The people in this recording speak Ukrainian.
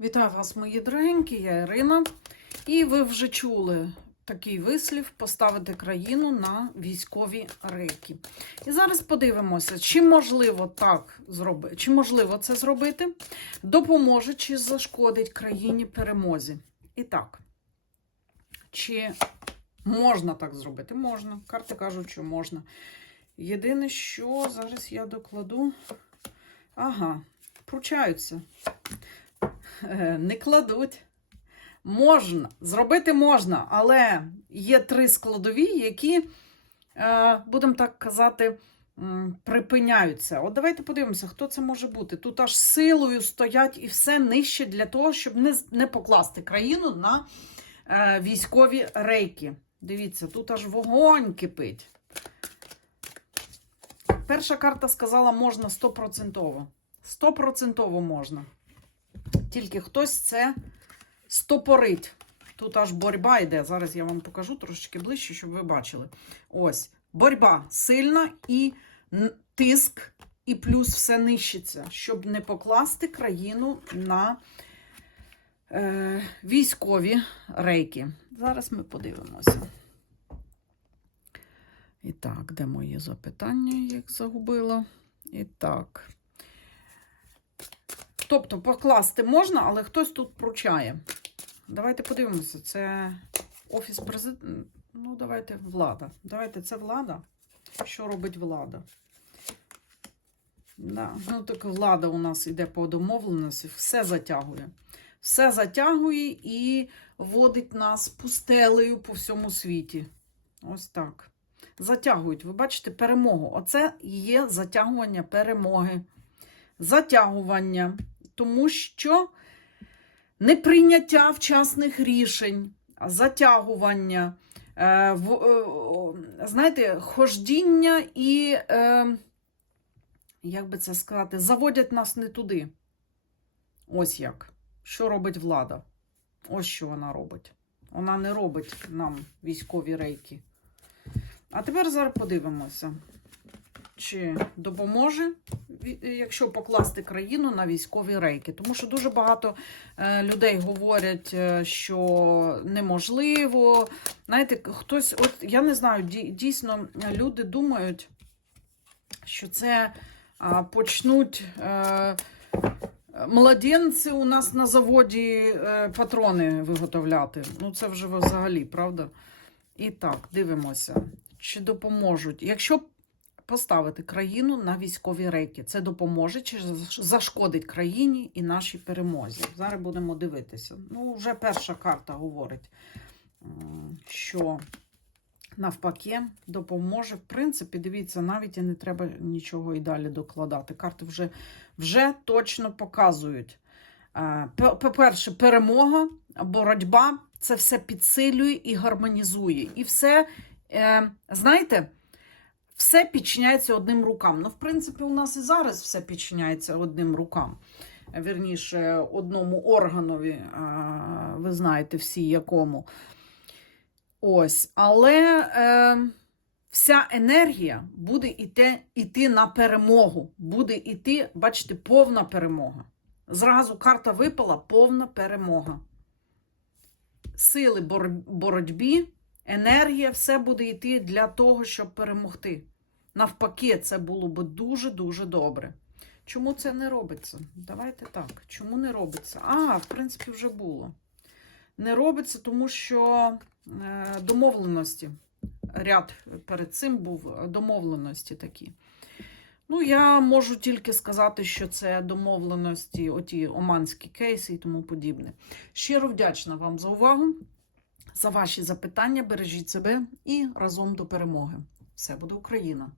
Вітаю вас, мої дорогенькі, я Ірина. І ви вже чули такий вислів поставити країну на військові рейки. І зараз подивимося, чи можливо так зробити, чи можливо це зробити, допоможе чи зашкодить країні перемозі. І так, чи можна так зробити? Можна. Карти кажуть, що можна. Єдине, що зараз я докладу. Ага, пручаються. Е, не кладуть. Можна, зробити можна, але є три складові, які, е, будемо так казати, припиняються. От давайте подивимося, хто це може бути. Тут аж силою стоять і все нижче для того, щоб не, не покласти країну на е, військові рейки. Дивіться, тут аж вогонь кипить. Перша карта сказала, можна стопроцентово. Стопроцентово можна. Тільки хтось це стопорить. Тут аж боротьба йде. Зараз я вам покажу трошечки ближче, щоб ви бачили. Ось, боротьба сильна і тиск, і плюс все нищиться, щоб не покласти країну на е, військові рейки. Зараз ми подивимося. І так, де мої запитання, я їх загубила? І так. Тобто покласти можна, але хтось тут пручає. Давайте подивимося. Це офіс президента. Ну, давайте влада. Давайте це влада. Що робить влада? Да. Ну, так влада у нас йде по домовленості, все затягує. Все затягує і водить нас пустелею по всьому світі. Ось так. Затягують. Ви бачите перемогу. Оце є затягування перемоги. Затягування. Тому що неприйняття вчасних рішень, затягування, е, е, знаєте, хождіння і, е, як би це сказати, заводять нас не туди. Ось як. Що робить влада? Ось що вона робить. Вона не робить нам військові рейки. А тепер зараз подивимося, чи допоможе, якщо покласти країну на військові рейки. Тому що дуже багато е, людей говорять, е, що неможливо. Знаєте, хтось, от я не знаю, дійсно люди думають, що це почнуть. Е, Младенці у нас на заводі патрони виготовляти. Ну, це вже взагалі, правда? І так, дивимося, чи допоможуть. Якщо поставити країну на військові рейки, це допоможе чи зашкодить країні і нашій перемозі. Зараз будемо дивитися. Ну, вже перша карта говорить, що навпаки допоможе. В принципі, дивіться, навіть і не треба нічого і далі докладати. Карти вже, вже точно показують. Е, по- По-перше, перемога, боротьба це все підсилює і гармонізує. І все, е, знаєте, все підчиняється одним рукам. Ну, в принципі, у нас і зараз все підчиняється одним рукам. Вірніше, одному органові, ви знаєте всі якому. Ось, але е, вся енергія буде йти, йти на перемогу. Буде йти, бачите, повна перемога. Зразу карта випала повна перемога. Сили бор- боротьбі, енергія, все буде йти для того, щоб перемогти. Навпаки, це було б дуже-дуже добре. Чому це не робиться? Давайте так. Чому не робиться? А, в принципі, вже було. Не робиться, тому що е, домовленості. Ряд перед цим був домовленості такі. Ну, я можу тільки сказати, що це домовленості, оті оманські кейси і тому подібне. Щиро вдячна вам за увагу, за ваші запитання. Бережіть себе і разом до перемоги. Все буде Україна!